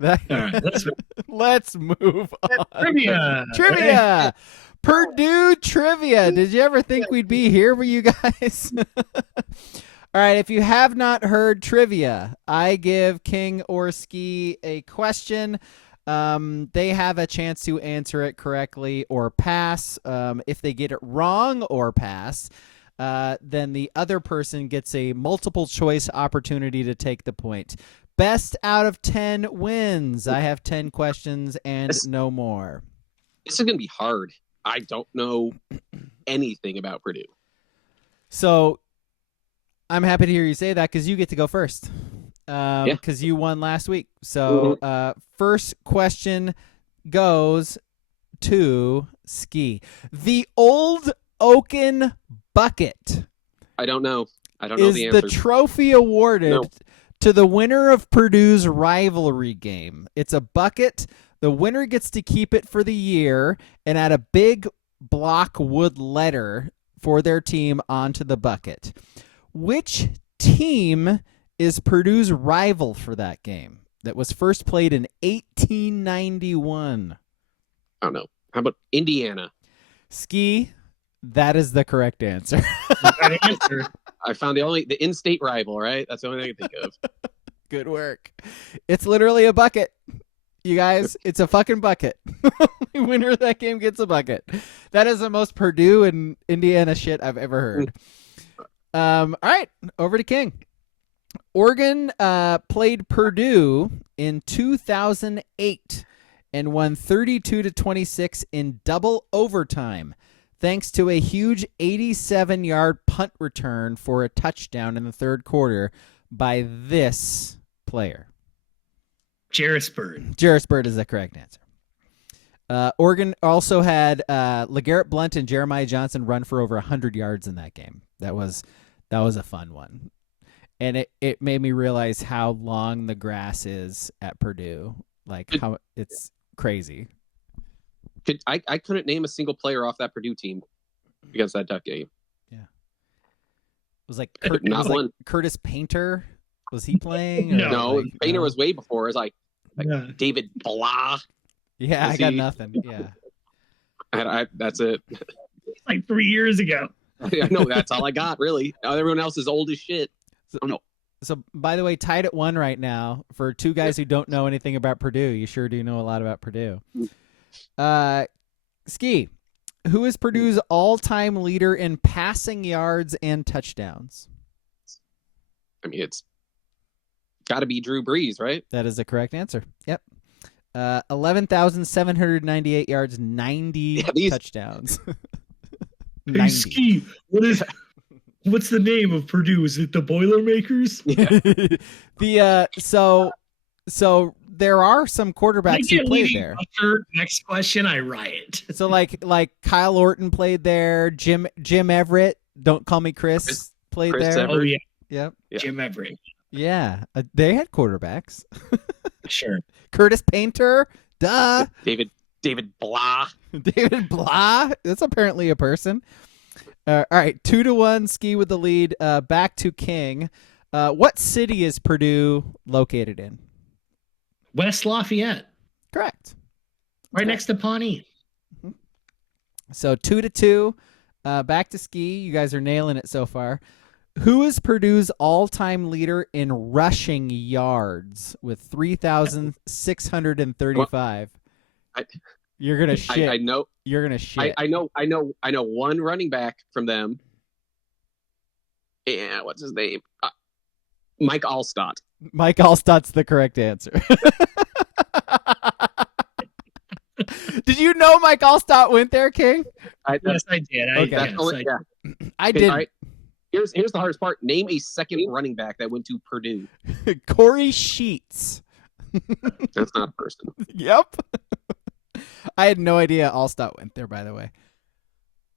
All right, let's move on. Trivia. Trivia. Purdue trivia. Did you ever think we'd be here with you guys? All right, if you have not heard trivia, I give King or Ski a question. They have a chance to answer it correctly or pass. If they get it wrong or pass, then the other person gets a multiple choice opportunity to take the point. Best out of 10 wins. I have 10 questions and no more. This is going to be hard. I don't know anything about Purdue. So I'm happy to hear you say that because you get to go first. Because you won last week. So first question goes to Ski. The Old Oaken Bucket. I don't know. I don't know the answer. Is the trophy awarded to the winner of Purdue's rivalry game? It's a bucket. The winner gets to keep it for the year and add a big block wood letter for their team onto the bucket. Which team is Purdue's rival for that game that was first played in 1891? I don't know. How about Indiana? Ski, that is the correct answer. I found the in-state rival, right? That's the only thing I can think of. Good work. It's literally a bucket. You guys, it's a fucking bucket. The winner of that game gets a bucket. That is the most Purdue and Indiana shit I've ever heard. All right, over to King. Oregon played Purdue in 2008 and won 32-26 in double overtime, thanks to a huge 87-yard punt return for a touchdown in the third quarter by this player. Jarris Bird. Jarris Bird is the correct answer. Oregon also had LeGarrette Blount and Jeremiah Johnson run for over 100 yards in that game. That was a fun one. And it made me realize how long the grass is at Purdue. Like, how it's crazy. I couldn't name a single player off that Purdue team against that Duck game. Yeah. It was like, Curtis Painter. Was he playing? No, Painter was way before. It was like David Blah. Yeah, I got nothing. Yeah. That's it. Like 3 years ago. I know, that's all I got, really. Everyone else is old as shit. So, by the way, tied at 1 right now for two guys who don't know anything about Purdue. You sure do know a lot about Purdue. Ski, who is Purdue's all-time leader in passing yards and touchdowns? I mean, it's got to be Drew Brees, right? That is the correct answer. Yep. 11,798 yards, 90 touchdowns. 90. Hey, Ski, what's the name of Purdue? Is it the Boilermakers? Yeah. So there are some quarterbacks who played there. Next question, I riot. So like Kyle Orton played there. Jim Everett, don't call me Chris played there. Everett. Oh yeah. Yep. Jim Everett. Yeah, they had quarterbacks. Sure. Curtis Painter, duh. David Blah. David Blah. That's apparently a person. All right, 2-1. Ski with the lead. Back to King. What city is Purdue located in? West Lafayette. Correct. Right next to Pawnee. Mm-hmm. So 2-2. Back to Ski. You guys are nailing it so far. Who is Purdue's all-time leader in rushing yards with 3,635? You're gonna shit. I know. You're gonna shit. I know one running back from them. Yeah, what's his name? Mike Allstott. Mike Allstott's the correct answer. Did you know Mike Allstott went there, King? Yes, I did. I did. Right. Here's the hardest part. Name a second running back that went to Purdue. Corey Sheets. That's not a person. Yep. I had no idea Allstott went there, by the way.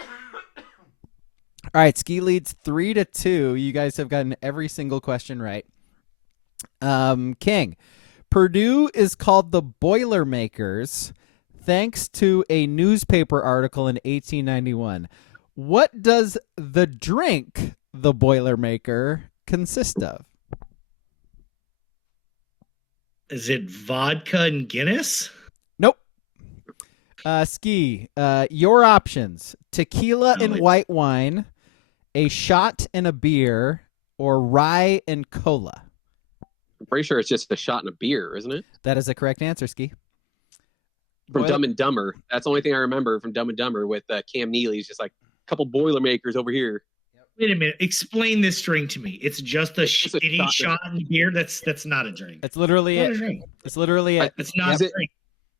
All right, Ski leads 3-2. You guys have gotten every single question right. King, Purdue is called the Boilermakers thanks to a newspaper article in 1891. What does the drink, the Boilermaker, consist of? Is it vodka and Guinness? Nope. Ski. Your options: tequila and white wine, a shot and a beer, or rye and cola. I'm pretty sure it's just a shot and a beer, isn't it? That is the correct answer, Ski. From Dumb and Dumber. That's the only thing I remember from Dumb and Dumber with Cam Neely's just like a couple Boilermakers over here. Wait a minute. Explain this drink to me. It's just a shitty shot and beer. That's not a drink. It's literally it. It's literally it. It's not a drink.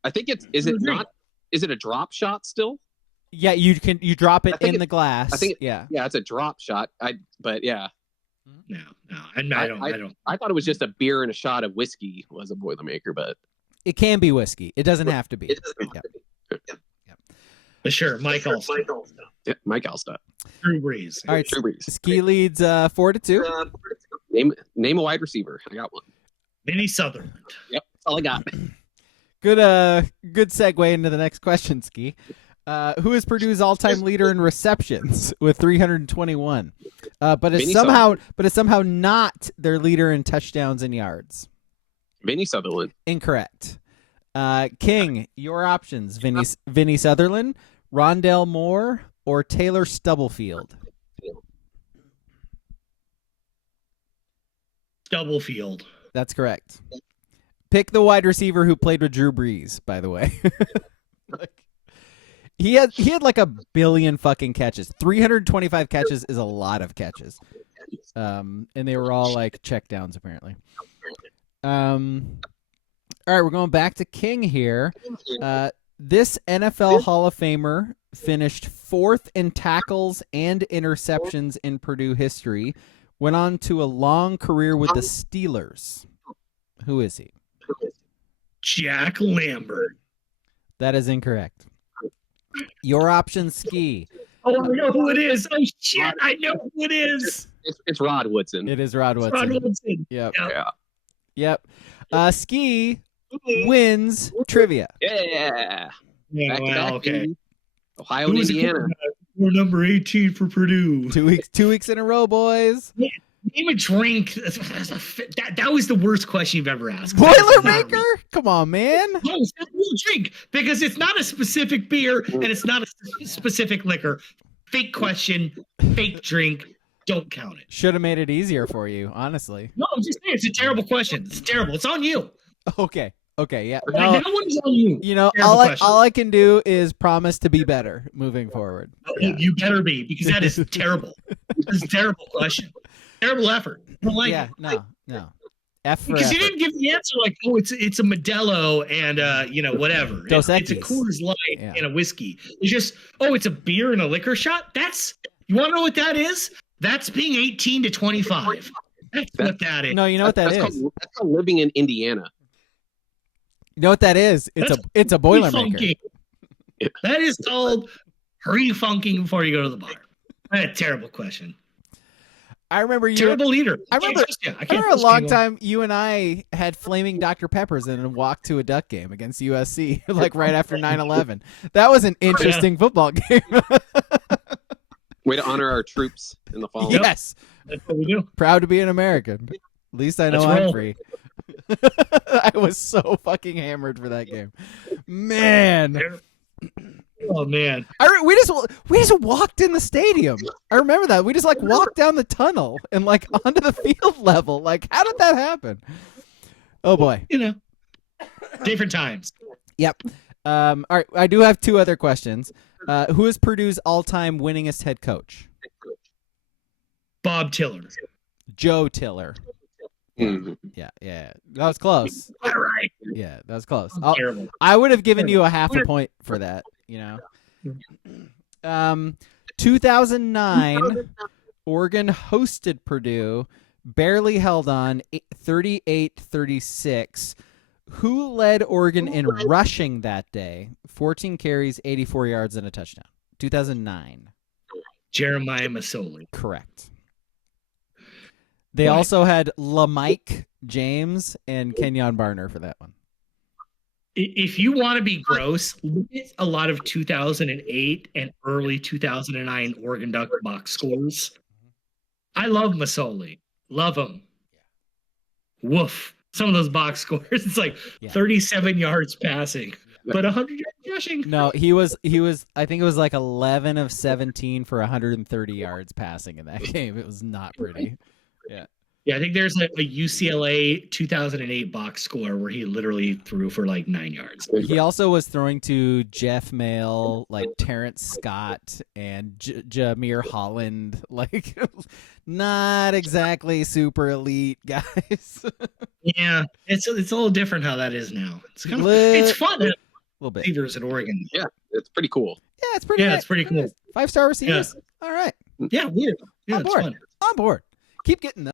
I think it's. Is it not? Is it a drop shot still? Yeah, you drop it in the glass. I think. Yeah, it's a drop shot. But yeah. No, I don't. I thought it was just a beer and a shot of whiskey was a Boilermaker, but it can be whiskey. It doesn't have to be. It doesn't have to be. But sure, Mike Allstott. Yeah, Mike Allstott. Drew Brees. All right, Drew Brees. Ski leads 4-2. Name a wide receiver. I got one. Vinny Sutherland. Yep, that's all I got. Good segue into the next question, Ski. Who is Purdue's all-time leader in receptions with 321? But it's somehow not their leader in touchdowns and yards. Vinny Sutherland. Incorrect. King, your options: Vinny Sutherland, Rondell Moore, or Taylor Stubblefield. Stubblefield. That's correct. Pick the wide receiver who played with Drew Brees, by the way. He had like a billion fucking catches. 325 catches is a lot of catches. And they were all like checkdowns apparently. All right, we're going back to King here. This NFL Hall of Famer finished 4th in tackles and interceptions in Purdue history. Went on to a long career with the Steelers. Who is he? Jack Lambert. That is incorrect. Your option, Ski. Oh, I know who it is. Oh, shit. I know who it is. It's Rod Woodson. It is Rod Woodson. Rod Woodson. Yep. Yeah. Yep. Ski wins trivia. Yeah. Well, okay. Ohio and Indiana. We're number 18 for Purdue. 2 weeks in a row, boys. Name a drink. That was the worst question you've ever asked. Boilermaker? Come on, man. No, it's not a real drink because it's not a specific beer and it's not a specific liquor. Fake question, fake drink. Don't count it. Should have made it easier for you, honestly. No, I'm just saying it's a terrible question. It's terrible. It's on you. Okay, yeah. No, that one's on you. You know, all I can do is promise to be better moving forward. Yeah. You better be, because that is terrible. This is a terrible question. Terrible effort. I don't like it. No. F for because effort. you didn't give the answer like, oh, it's a Modelo and whatever. It's a Coors Light and a whiskey. It's just, oh, it's a beer and a liquor shot. You want to know what that is? That's being 18 to 25. That's what that is. No, you know what that is? That's called living in Indiana. You know what that is? It's a Boilermaker. That is called pre-funking before you go to the bar. That's a terrible question. I remember terrible leader. I remember a long time you and I had flaming Dr. Peppers and walked to a Duck game against USC, like right after 9/11. That was an interesting football game. Way to honor our troops in the fall. Yes. That's what we do. Proud to be an American. At least I know I'm free. I was so fucking hammered for that game. Man. Oh man. We just walked in the stadium. I remember that. We just like walked down the tunnel and like onto the field level. Like, how did that happen? Oh boy. You know. Different times. Yep. All right. I do have 2 other questions. Who is Purdue's all-time winningest head coach? Bob Tiller. Joe Tiller. Mm-hmm. Yeah. That was close. All right. Yeah, that was close. Terrible. I would have given you a half a point for that, you know. 2009, Oregon hosted Purdue, barely held on 38-36. Who led Oregon in rushing that day? 14 carries, 84 yards, and a touchdown. 2009. Jeremiah Masoli. Correct. They also had LaMike James and Kenyon Barner for that one. If you want to be gross, look at a lot of 2008 and early 2009 Oregon Duck box scores. I love Masoli. Love him. Woof. some of those box scores. It's like 37 yards passing, but 100 yards rushing. No, he was. I think it was like 11 of 17 for 130 yards passing in that game. It was not pretty. Yeah. Yeah, I think there's a UCLA 2008 box score where he literally threw for like 9 yards. He also was throwing to Jeff Mail, like Terrence Scott and Jameer Holland, like not exactly super elite guys. Yeah, it's a little different how that is now. It's kind of it's fun. A little bit. Receivers in Oregon. Yeah, it's pretty cool. Yeah, it's pretty. Yeah, it's pretty cool. 5-star receivers. Yeah. All right. Yeah, weird. Yeah, on board. Fun. On board. Keep getting them.